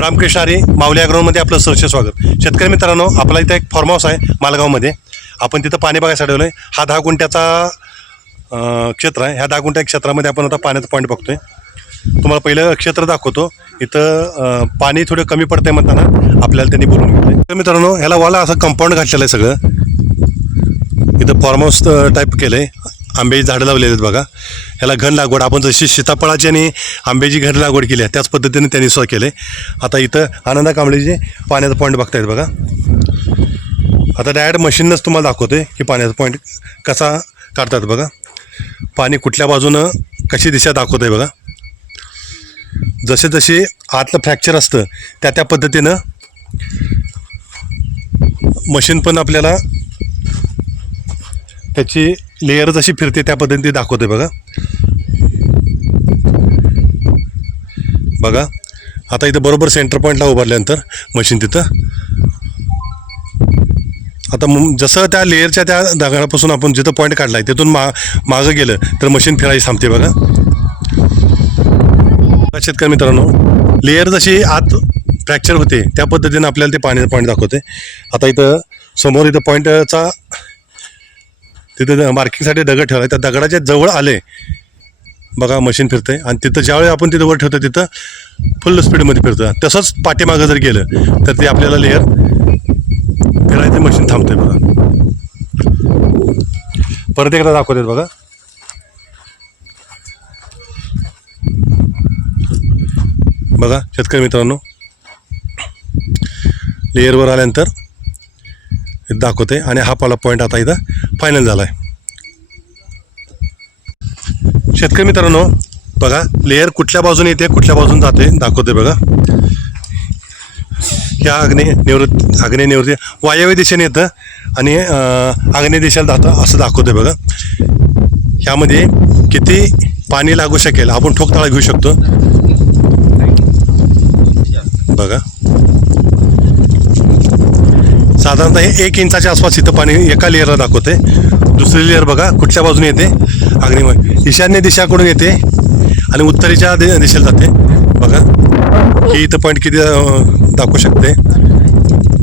रामकृष्ण हरी माऊली ॲग्रोमध्ये आपलं सहर्ष स्वागत. शेतकरी मित्रांनो, आपला इथं एक फार्म हाऊस आहे मालगावमध्ये. आपण तिथं पाणी बघायसाठी आलो आहे. हा 10 गुंठ्याचा क्षेत्र आहे. ह्या 10 गुंठ्या क्षेत्रामध्ये आपण आता पाण्याचा पॉईंट बघतोय. तुम्हाला पहिलं क्षेत्र दाखवतो. इथं पाणी थोडं कमी पडतंय म्हणताना आपल्याला त्यांनी बोलून घेतलं. तर मित्रांनो, ह्याला वाला असं कंपाऊंड घातलेलं आहे सगळं. इथं फार्म हाऊस टाईप केलं आहे. आंब्याची झाडं लावलेली आहेत बघा. ह्याला घन लागवड, आपण जशी सीताफळाची आणि आंब्याची घन लागवड केली आहे त्याच पद्धतीने त्यांनी सोय केले. आता इथं आनंदा कांबळेचे पाण्याचा पॉईंट बघतायत बघा. आता डायरेक्ट मशीनच तुम्हाला दाखवते की पाण्याचा पॉईंट कसा काढतात बघा. पाणी कुठल्या बाजूनं कशी दिशा दाखवत आहे बघा. जसे जसे आतलं फ्रॅक्चर असतं त्या पद्धतीनं मशीन पण आपल्याला त्याची लेयर जशी फिरते त्या पद्धतीने दाखवते बघा. बघा आता इथं बरोबर सेंटर पॉईंटला उभारल्यानंतर मशीन तिथं आता जसं त्या लेयरच्या त्या दगडापासून आपण जिथं पॉईंट काढला आहे तिथून मागं गेलं तर मशीन फिरायची थांबते बघा. शेतकरी मित्रांनो, लेयर जशी आत फ्रॅक्चर होते त्या पद्धतीनं आपल्याला ते पाण्याचं पॉईंट दाखवते. आता इथं समोर इथं पॉईंटचा तिथं मार्किंगसाठी दगड ठेवला आहे. त्या दगडाच्या जवळ आले बघा मशीन फिरते आणि तिथं ज्यावेळी आपण तिथं वर ठेवतो तिथं फुल स्पीडमध्ये फिरतं. तसंच पाठीमागं जर गेलं तर ते आपल्याला लेअर फिरायचं मशीन थांबते बघा. परत एकदा दाखवतात बघा. बघा शेतकरी मित्रांनो, लेअरवर आल्यानंतर दाखवते आणि हा पाला पॉईंट आता इथं फायनल झाला आहे. शेतकरी मित्रांनो बघा, लेअर कुठल्या बाजूने येते कुठल्या बाजून जाते दाखवते बघा. ह्या आग्नेय निवृत्ती वायव्य दिशेने येतं आणि आग्नेय दिशेला जातं असं दाखवते बघा. ह्यामध्ये किती पाणी लागू शकेल आपण ठोकताळा घेऊ शकतो बघा. साधारणतः हे 1 इंचाच्या आसपास इथं पाणी एका लेअरला दाखवते. दुसरी लेअर बघा कुठल्या बाजूने येते, आग्नेय ईशान्य दिशाकडून येते आणि उत्तरेच्या दिशेला जाते बघा. ही इथं पॉईंट किती दाखवू शकते,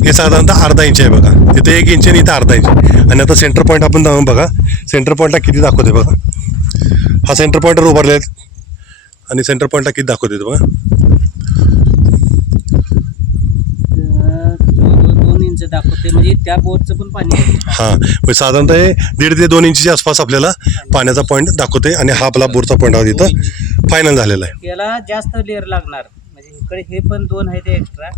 हे साधारणतः अर्धा इंच आहे बघा. तिथे 1 इंच आणि इथं अर्धा इंच. आणि आता सेंटर पॉईंट आपण जाऊन बघा, सेंटर पॉईंटला किती दाखवते बघा. हा सेंटर पॉईंटवर उभारले आहेत आणि सेंटर पॉईंटला किती दाखवते बघा. 2 इंच दाखवते, म्हणजे त्या बोरचं पण पाणी आहे. हां, म्हणजे साधारणतः हे 1.5 ते 2 इंचच्या आसपास आपल्याला पाण्याचा पॉईंट दाखवते आणि हा आपला बोरचा पॉईंट हा इथं फायनल झालेला आहे. याला जास्त लेअर लागणार, म्हणजे इकडे हे पण 2 आहे ते एक्स्ट्रा.